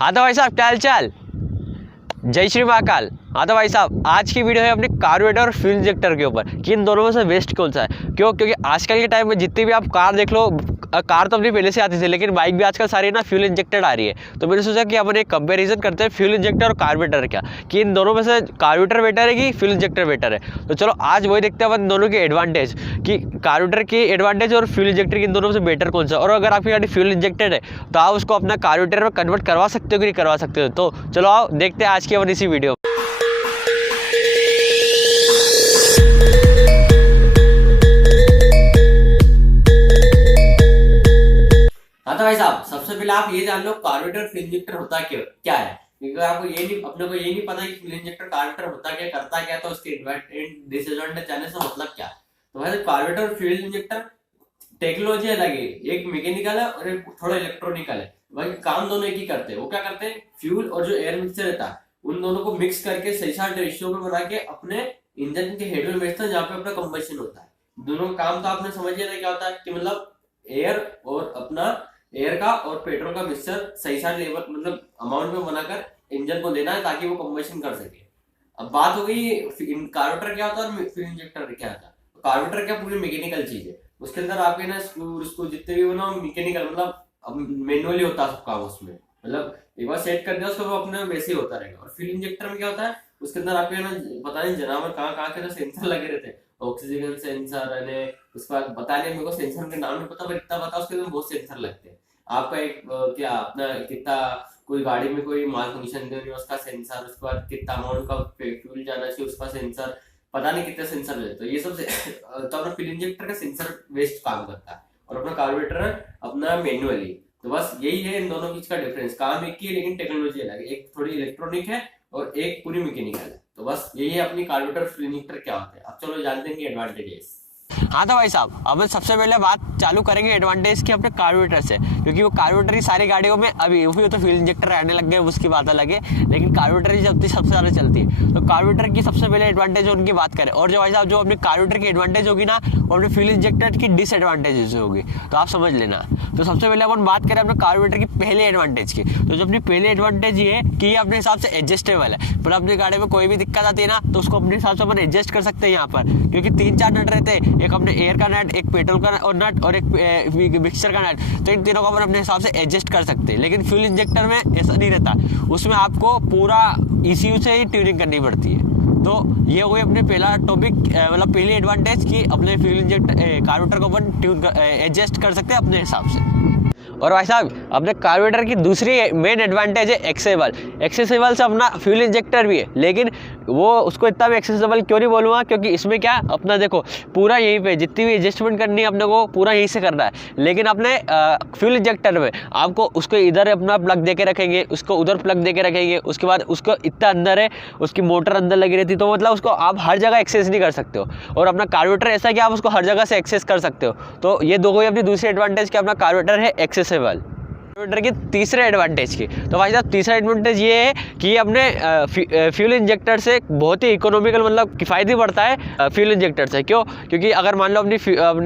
हाँ तो भाई साहब क्या हाल चाल, जय श्री महाकाल। हाँ तो भाई साहब आज की वीडियो है अपने कार्बोरेटर और फ्यूल इंजेक्टर के ऊपर कि इन दोनों में से बेस्ट कौन सा है। क्यों? क्योंकि आजकल के टाइम में जितनी भी आप कार देख लो, कार तो अपनी पहले से आती थी, लेकिन बाइक भी आजकल सारी ना फ्यूल इंजेक्टेड आ रही है। तो मैंने सोचा कि अपन एक कंपैरिजन करते हैं फ्यूल इंजेक्टर और कार्बोरेटर का, कि इन दोनों में से कार्बोरेटर बेटर है कि फ्यूल इंजेक्टर बेटर है। तो चलो आज वही देखते हैं अपन दोनों के एडवांटेज, कि कार्बोरेटर की एडवांटेज और फ्यूल इंजेक्टर की इन दोनों में से बेटर कौन सा है। और अगर आपकी गाड़ी फ्यूल इंजेक्टेड है तो आप उसको अपना कार्बोरेटर में कन्वर्ट करवा सकते हो कि नहीं करवा सकते हो। तो चलो आओ देखते हैं आज की अपन इसी वीडियो। हाँ तो भाई साहब सबसे पहले आप ये जान लो कार्बोरेटर फ्यूल इंजेक्टर होता क्या है, क्योंकि आपको ये नहीं, अपने को ये नहीं पता कि फ्यूल इंजेक्टर कार्बोरेटर होता क्या, करता क्या, तो उसके डिसएडवांटेज जाने से मतलब क्या। तो भाई कार्बोरेटर और फ्यूल इंजेक्टर टेक्नोलॉजी अलग है, एक मैकेनिकल है और एक थोड़ा इलेक्ट्रॉनिकल है। भाई काम दोनों एक ही करते हैं। वो क्या करते हैं, फ्यूल और जो एयर मिक्सचर रहता है उन दोनों को मिक्स करके सही साथ रेशियो में बना के अपने इंजन के हेड में भेजते हैं, जहाँ पे अपना कंबशन होता है। दोनों काम तो आपने समझ लिया था क्या होता है, कि मतलब एयर और अपना एयर का और पेट्रोल का मिक्सचर सही साथ लेवल मतलब अमाउंट में बनाकर इंजन को देना है ताकि वो कंबशन कर सके। अब बात हो गई कार्बोरेटर क्या होता है और फ्यूल इंजेक्टर क्या होता है। तो कार्बोरेटर क्या पूरी मैकेनिकल चीज है, उसके अंदर आपके ना स्क्रू जितने भी हो ना मैकेनिकल, मतलब अब मैनुअली होता है सब काम उसमें, मतलब एक बार सेट कर दिया उसको वो अपने वैसे ही होता रहेगा। और फ्यूल इंजेक्टर में क्या होता है, उसके अंदर आपके ना पता नहीं जानवर कहाँ कहाँ के ना सेंसर लगे रहते हैं, ऑक्सीजन सेंसर है, उसके बाद पता नहीं मेरे को सेंसर के नाम नहीं पता, पर इतना पता उसके अंदर बहुत सेंसर लगते हैं। आपका एक क्या अपना कितना कोई गाड़ी में कोई माल फंक्शन है उसका सेंसर, उसके बाद कितना अमाउंट का फ्यूल जाना चाहिए उसका सेंसर, पता नहीं कितने सेंसर है। तो ये सब तो अपना फ्यूल इंजेक्टर का सेंसर बेस्ड काम करता है और अपना कार्बोरेटर अपना मैन्युअली। तो बस यही है इन दोनों बीच का डिफरेंस, काम एक ही है लेकिन टेक्नोलॉजी अलग है, एक थोड़ी इलेक्ट्रॉनिक है और एक पूरी मैकेनिकल है। तो बस यही है अपनी कार्बोरेटर फ्यूल इंजेक्टर क्या होता है। अब चलो जानते हैं कि एडवांटेजेस। हाँ तो भाई साहब अब सबसे पहले बात चालू करेंगे एडवांटेज की अपने कार्बोरेटर से, क्योंकि वो कार्बोरेटर ही सारी गाड़ियों में अभी तो फ्यूल इंजेक्टर आने लग गए, उसकी बात अलग है, लेकिन कार्बोरेटर ही सबसे ज्यादा चलती है। तो कार्बोरेटर की सबसे पहले एडवांटेज उनकी बात करें, और जो भाई साहब जो अपने कार्बोरेटर की एडवांटेज होगी ना वो अपने फ्यूल इंजेक्टर की डिसएडवांटेजेस होगी, तो आप समझ लेना। तो सबसे पहले अपन बात करें अपने कार्बोरेटर की पहले एडवांटेज की, तो जो अपनी पहले एडवांटेज ये है कि ये अपने हिसाब से एडजस्टेबल है। पर अपनी गाड़ी में कोई भी दिक्कत आती है ना तो उसको अपने हिसाब से अपन एडजस्ट कर सकते हैं यहाँ पर, क्योंकि 3-4 नट रहते हैं, एक अपने एयर का नट, एक पेट्रोल का और नट और एक मिक्सचर का नट। तो इन तीनों को अपन अपने हिसाब से एडजस्ट कर सकते हैं। लेकिन फ्यूल इंजेक्टर में ऐसा नहीं रहता, उसमें आपको पूरा ECU से ही ट्यूनिंग करनी पड़ती है। तो ये हुई अपने पहला टॉपिक, मतलब पहली एडवांटेज कि अपने फ्यूल इंजेक्टर कार्बोरेटर को अपन ट्यून एडजस्ट कर सकते हैं अपने हिसाब से। और भाई साहब अपने कार्बोरेटर की दूसरी मेन एडवांटेज है एक्सेसिबल से अपना फ्यूल इंजेक्टर भी है, लेकिन वो उसको इतना भी एक्सेसिबल क्यों नहीं बोलूँगा, क्योंकि इसमें क्या अपना देखो पूरा यहीं पे जितनी भी एडजस्टमेंट करनी है अपने को पूरा यहीं से करना है। लेकिन अपने फ्यूल इंजेक्टर में आपको उसको इधर अपना प्लग दे के रखेंगे, उसको उधर प्लग दे के रखेंगे, उसके बाद उसको इतना अंदर है, उसकी मोटर अंदर लगी रहती, तो मतलब उसको आप हर जगह एक्सेस नहीं कर सकते हो। और अपना कार्बोरेटर ऐसा कि आप उसको हर जगह से एक्सेस कर सकते हो। तो ये दो कोई अपनी दूसरी एडवांटेज कि अपना कार्बोरेटर है एक्सेसिबल। कार्बोरेटर की तीसरे एडवांटेज की, तो भाई साहब तीसरा एडवांटेज ये है कि अपने फ्यूल इंजेक्टर से बहुत ही इकोनॉमिकल मतलब किफ़ायती पड़ता है फ्यूल इंजेक्टर से। क्यों? क्योंकि अगर मान लो अपनी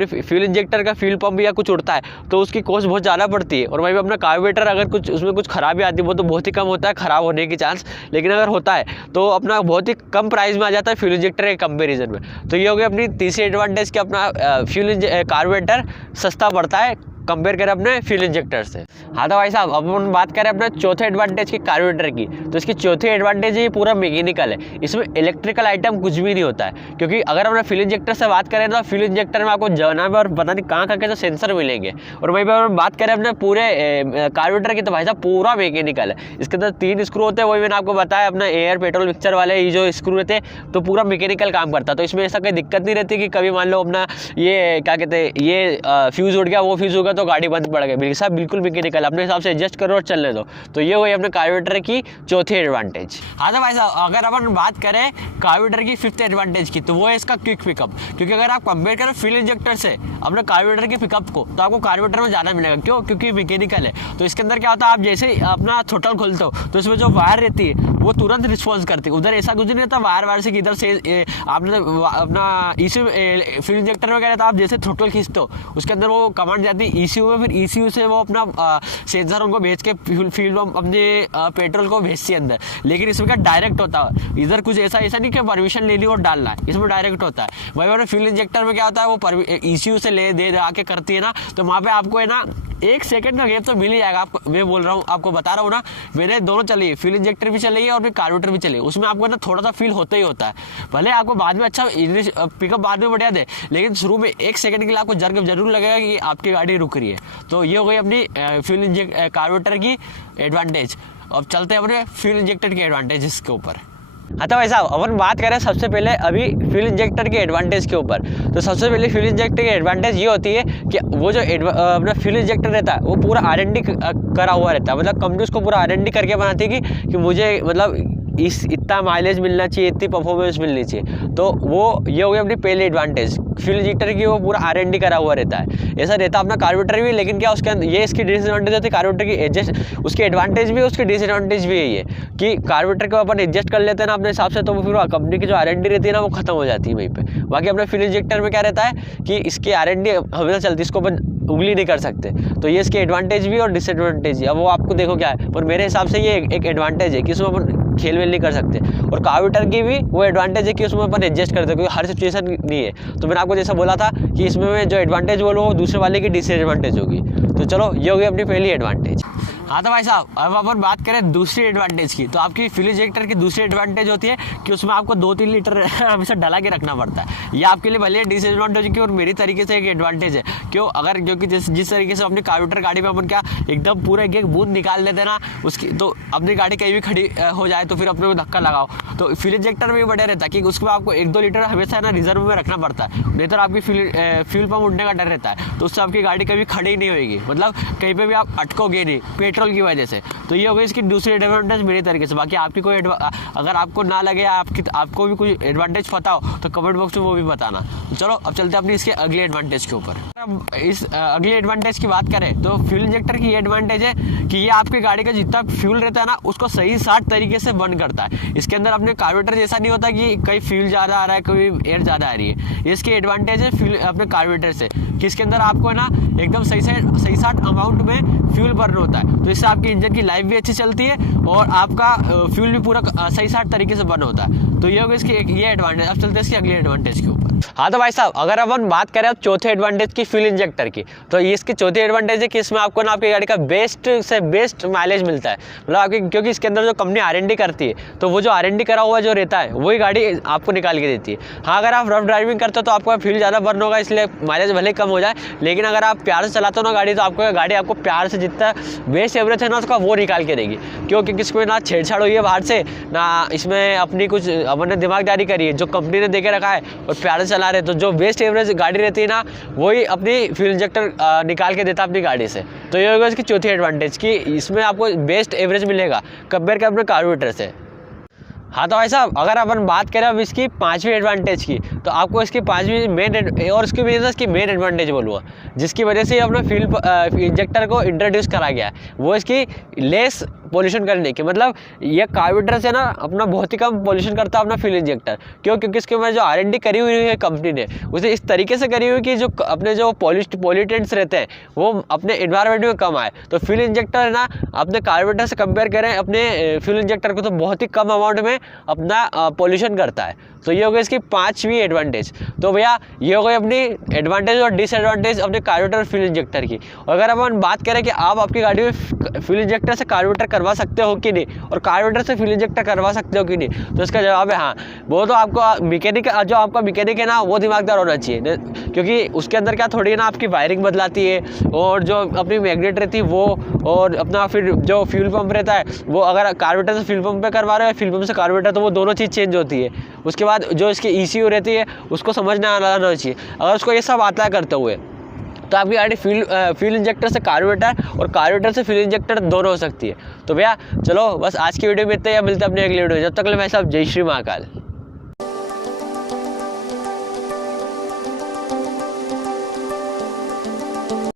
फ्यूल इंजेक्टर का फ्यूल पंप या कुछ उड़ता है तो उसकी कॉस्ट बहुत ज़्यादा पड़ती है। और वहीं पर अपना कार्बोरेटर अगर कुछ उसमें कुछ खराबी आती है वो तो बहुत ही कम होता है खराब होने की चांस, लेकिन अगर होता है तो अपना बहुत ही कम प्राइस में आ जाता है फ्यूल इंजेक्टर के कंपेरिजन में। तो ये हो गई अपनी तीसरी एडवांटेज कि अपना कार्बोरेटर सस्ता पड़ता है कंपेयर करें अपने फ्यूल इंजेक्टर से। हाँ तो भाई साहब अब हम बात करें अपने चौथे एडवांटेज की कार्बोरेटर की, तो इसकी चौथी एडवांटेज ये पूरा मैकेनिकल है, इसमें इलेक्ट्रिकल आइटम कुछ भी नहीं होता है। क्योंकि अगर अपने फ्यूल इंजेक्टर से बात करें तो फ्यूल इंजेक्टर में आपको जाना और पता नहीं कहाँ के तो सेंसर मिलेंगे। और वहीं पर बात करें अपने पूरे कार्बोरेटर की तो भाई साहब पूरा मैकेनिकल है। इसके अंदर 3 स्क्रू होते हैं, वही मैंने आपको बताया अपना एयर पेट्रोल मिक्सचर वाले ये जो स्क्रू रहते हैं, तो पूरा मैकेनिकल काम करता है। तो इसमें ऐसा कोई दिक्कत नहीं रहती कि कभी मान लो अपना ये क्या कहते हैं ये फ्यूज उड़ गया, वो फ्यूज होगा तो गाड़ी बंद पड़ गई, साहब बिल्कुल मैकेनिकल अपने हिसाब से एडजस्ट करो और चलने दो। तो ये हुई अपने कार्बोरेटर की चौथी एडवांटेज। हाँ तो भाई साहब अगर अपन बात करें कार्बोरेटर की 5th एडवांटेज की, तो वो है इसका क्विक पिकअप। क्योंकि अगर आप कंपेयर करें फ्यूल इंजेक्टर से अपने कार्बोरेटर के पिकअप को, तो आपको कार्बोरेटर में ज़्यादा मिलेगा। क्यों? क्योंकि मैकेनिकल है। तो इसके अंदर क्या होता है, आप जैसे ही अपना थ्रोटल खोलते हो तो इसमें जो वायर रहती है वो तुरंत रिस्पॉन्स करती है। उधर ऐसा कुछ नहीं रहता वायर से इधर से आपने अपना फ्यूल इंजेक्टर में क्या रहता है, आप जैसे थ्रोटल खींचते हो उसके अंदर वो कमांड जाती है ECU में, फिर ECU से वो अपना सेंसर उनको भेज के फ्यूल पंप अपने पेट्रोल को भेजती है अंदर। लेकिन इसमें क्या डायरेक्ट होता है, इधर कुछ ऐसा नहीं कि परमिशन लेनी और डालना है, इसमें डायरेक्ट होता है। वही वाला फ्यूल इंजेक्टर में क्या होता है, वो ECU से ले दे आके करती है ना, तो वहाँ पे आपको है ना 1 सेकंड का गैप तो मिल ही जाएगा। आपको मैं बोल रहा हूँ, आपको बता रहा हूँ ना, मेरे दोनों चलिए, फ्यूल इंजेक्टर भी चलेगी और फिर कार्बोरेटर भी चलेगी, उसमें आपको ना थोड़ा सा फील होता ही होता है। भले आपको बाद में अच्छा पिकअप बाद में बढ़िया दे, लेकिन शुरू में 1 सेकंड के लिए आपको जरूर लगेगा कि आपकी गाड़ी रुक रही है। तो ये हो गई अपनी फ्यूल कार्बोरेटर की एडवांटेज। अब चलते हैं अपने फ्यूल इंजेक्टर की एडवांटेज इसके ऊपर। हाँ तो भाई साहब, अपन बात करें सबसे पहले अभी फ्यूल इंजेक्टर के एडवांटेज के ऊपर। तो सबसे पहले फ्यूल इंजेक्टर की एडवांटेज ये होती है कि वो जो अपना फ्यूल इंजेक्टर रहता है वो पूरा R&D करा हुआ रहता है। मतलब कंपनी उसको पूरा R&D करके बनाती है कि मुझे मतलब इतना माइलेज मिलना चाहिए, इतनी परफॉर्मेंस मिलनी चाहिए। तो वो ये हो गई अपनी पहली एडवांटेज फ्यूल इंजेक्टर की, वो पूरा R&D करा हुआ रहता है। ऐसा रहता है अपना कार्बोरेटर भी, लेकिन क्या उसके अंदर ये इसकी डिसएडवांटेज होती है कार्बोरेटर की एडजस्ट, उसकी एडवांटेज भी है, उसकी डिसएडवांटेज भी यही है कि कार्बोरेटर को अपन एडजस्ट कर लेते हैं ना अपने हिसाब से, तो फिर कंपनी की जो R&D रहती है ना वो खत्म हो जाती है वहीं पे। बाकी अपने फ्यूल इंजेक्टर में क्या रहता है कि इसकी R&D हमेशा चलती है, इसको अपन उंगली नहीं कर सकते। तो ये इसके एडवांटेज भी और डिसएडवांटेज भी। अब वो आपको देखो क्या है, पर मेरे हिसाब से ये एक एडवांटेज है कि इसमें अपन खेल वेल नहीं कर सकते। और कार्बोरेटर की भी वो एडवांटेज है कि उसमें अपन एडजस्ट करते हैं, क्योंकि हर सिचुएशन नहीं है। तो मैंने आपको जैसा बोला था कि इसमें जो एडवांटेज बोलो वो दूसरे वाले की डिसएडवांटेज होगी। तो चलो ये होगी अपनी पहली एडवांटेज। हाँ तो भाई साहब, अब अपन बात करें दूसरी एडवांटेज की। तो आपकी फ्यूल इंजेक्टर की दूसरी एडवांटेज होती है कि उसमें आपको 2-3 लीटर हमेशा डला के रखना पड़ता है। ये आपके लिए भले डिसएडवांटेज की और मेरी तरीके से एक एडवांटेज है। क्योंकि जिस तरीके से अपनी कार्बोरेटर गाड़ी में अपन क्या एकदम पूरा एक बूंद निकाल लेते ना उसकी, तो अपनी गाड़ी कहीं भी खड़ी हो जाए तो फिर अपने को धक्का लगाओ। तो फ्यूल इंजेक्टर में बढ़िया रहता है कि उसमें आपको 1-2 लीटर हमेशा ना रिजर्व में रखना पड़ता है, नहीं तो आपकी फ्यूल पंप उड़ने का डर रहता है। तो उससे आपकी गाड़ी कभी खड़ी नहीं होगी, मतलब कहीं पर भी आप अटकोगे नहीं पेट्रोल की वजह से। तो ये हो गई इसकी दूसरी एडवांटेज मेरी तरीके से। बाकी आपकी कोई अगर आपको ना लगे, आपको भी कोई एडवांटेज पता हो तो कमेंट बॉक्स में वो भी बताना। तो चलो अब चलते हैं अपनी इसके अगली एडवांटेज के ऊपर। इस अगली एडवांटेज की बात करें तो फ्यूल इंजेक्टर की एडवांटेज है कि ये आपकी गाड़ी का जितना फ्यूल रहता है ना उसको सही 60 तरीके से बर्न करता है। इसके अंदर अपने कार्बोरेटर जैसा नहीं होता कि कहीं फ्यूल ज़्यादा आ रहा है, कभी एयर ज़्यादा आ रही है। इसकी एडवांटेज है फ्यूल अपने कार्बोरेटर से कि इसके अंदर आपको है ना एकदम सही 60 अमाउंट में फ्यूल बर्न होता है। तो इससे आपकी इंजन की लाइफ भी अच्छी चलती है और आपका फ्यूल भी पूरा सही 60 तरीके से बर्न होता है। तो ये होगा इसकी ये एडवांटेज। अब चलते हैं इसकी अगली एडवांटेज के ऊपर। हाँ तो भाई साहब, अगर अपन बात करें अब चौथे एडवांटेज की फ्यूल इंजेक्टर की, तो इसकी चौथी एडवांटेज है कि इसमें आपको ना आपकी गाड़ी का बेस्ट से बेस्ट माइलेज मिलता है। मतलब आपकी, क्योंकि इसके अंदर जो कंपनी R&D करती है तो वो जो R&D करा हुआ जो रहता है वही गाड़ी आपको निकाल के देती है। हाँ अगर आप रफ ड्राइविंग करते हो तो आपका फ्यूल ज़्यादा बर्न होगा, इसलिए माइलेज भले कम हो जाए, लेकिन अगर आप प्यार से चलाते हो ना गाड़ी तो आपको गाड़ी आपको प्यार से जितना बेस्ट एवरेज है ना उसका वो निकाल के देगी। क्योंकि इसमें ना छेड़छाड़ हुई है बाहर से, ना इसमें अपनी कुछ अपने दिमागदारी करी है, जो कंपनी ने देके रखा है और प्यार से चला रहे, तो जो बेस्ट एवरेज गाड़ी रहती है ना वही अपनी फ्यूल इंजेक्टर निकाल के देता है अपनी गाड़ी से। तो ये होगा इसकी चौथी एडवांटेज कि इसमें आपको बेस्ट एवरेज मिलेगा कंपेयर कर अपने कार्बोरेटर से। हाँ तो भाई साहब, अगर अपन बात करें अब इसकी 5वीं एडवांटेज की, तो आपको इसकी 5वीं मेन और इसकी वजह से इसकी मेन एडवांटेज बोलूँगा जिसकी वजह से अपने फ्यूल इंजेक्टर को इंट्रोड्यूस करा गया है, वो इसकी लेस पॉल्यूशन करने की। मतलब ये कार्बोरेटर से ना अपना बहुत ही कम पॉल्यूशन करता है अपना फ्यूल इंजेक्टर। क्योंकि इसके में जो R&D करी हुई है कंपनी ने उसे इस तरीके से करी हुई कि जो अपने जो पॉल्यूटेंट्स रहते हैं वो अपने एनवायरनमेंट में कम आए। तो फ्यूल इंजेक्टर ना अपने कार्बोरेटर से कंपेयर करें अपने फ्यूल इंजेक्टर को तो बहुत ही कम अमाउंट में अपना पॉल्यूशन करता है। तो ये हो गई इसकी 5वीं एडवांटेज। तो भैया ये हो गई अपनी एडवांटेज और डिसएडवांटेज अपने कार्बोरेटर और फ्यूल इंजेक्टर की। और अगर अपन बात करें कि आप आपकी गाड़ी में फ्यूल इंजेक्टर से कार्बोरेटर करवा सकते हो कि नहीं और कार्बोरेटर से फ्यूल इंजेक्टर करवा सकते हो कि नहीं, तो इसका जवाब है हाँ। वो तो आपको मैकेनिक, जो आपका मैकेनिक है ना वो दिमागदार होना चाहिए, क्योंकि उसके अंदर क्या थोड़ी ना आपकी वायरिंग बदलाती है और जो अपनी मैग्नेट रहती है वो, और अपना फिर जो फ्यूल पंप रहता है वो अगर कार्बोरेटर से फ्यूल पंप पे करवा रहे हो फ्यूल पंप से कार्बोरेटर, तो वो दोनों चीज़ चेंज होती है। उसके बाद जो इसकी ECU रहती है उसको समझना आना चाहिए। अगर उसको ये सब आता है करते हुए तो आपकी गाड़ी फ्यूल इंजेक्टर से कार्बोरेटर और कार्बोरेटर से फ्यूल इंजेक्टर दोनों हो सकती है। तो भैया चलो बस आज की वीडियो में इतना ही, मिलते हैं अपने अगली वीडियो में। जब तक ले भाई साहब, जय श्री महाकाल।